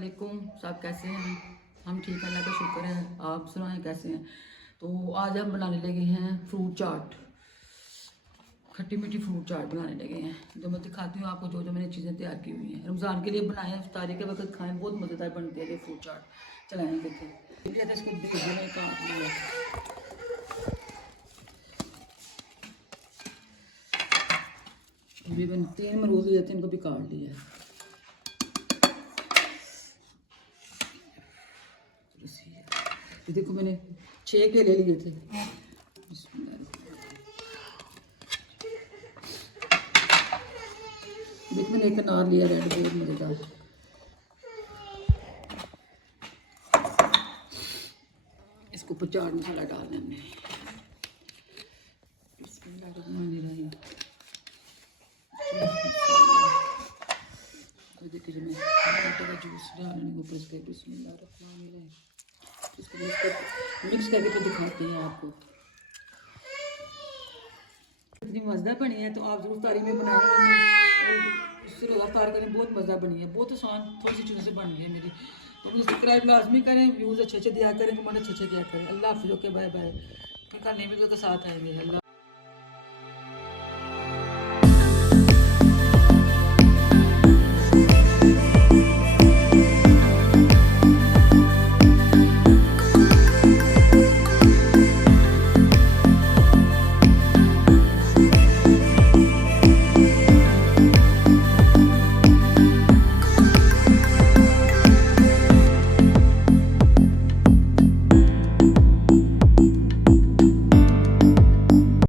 वालेकुम। सब कैसे हैं? हम ठीक हैं, अल्लाह का शुक्र है। आप सुनाएं कैसे हैं? तो आज हम बनाने लगे हैं फ्रूट चाट, खट्टी मीठी फ्रूट चाट बनाने लगे हैं। जो मैं दिखाती हूँ आपको जो जो मैंने चीज़ें तैयार की हुई हैं, रमज़ान के लिए बनाए हैं, इफ्तारी के वक्त खाएं, बहुत मज़ेदार बनते हैं ये फ्रूट चाट। चलाएँ देखिए, इसको मैंने काट लिया, तकरीबन 3 मरूद लिए थे, इनको भी काट लिया है। ये देखो मैंने 6 केले लिए थे। देखो मैंने एक अनार लिया रेड, बहुत मज़ेदार। इसको ऊपर चाट मसाला डालना है हमने। देखिए जो मैं टमाटर का जूस डालने के ऊपर इसके बिस्मिल्लाहिर्रहमानिर्रहीम, इसको मिक्स करके फिर दिखाते हैं आपको। इतनी मज़ेदार बनी है तो आप जरूर तारीफ में बनाएंगे। इफ्तार करें, बहुत मज़ेदार बनी है, बहुत आसान, थोड़ी सी चीज़ों से बन गई है मेरी। तो मुझे सब्सक्राइब लाजमी करें, व्यूज़ अच्छे अच्छे दिया करें, कमेंट अच्छे अच्छे दिया करें। अल्लाह हाफ़िज़, ओके, बाय बाय। फिर कल नई वीडियो के साथ आएंगे। अल्लाह।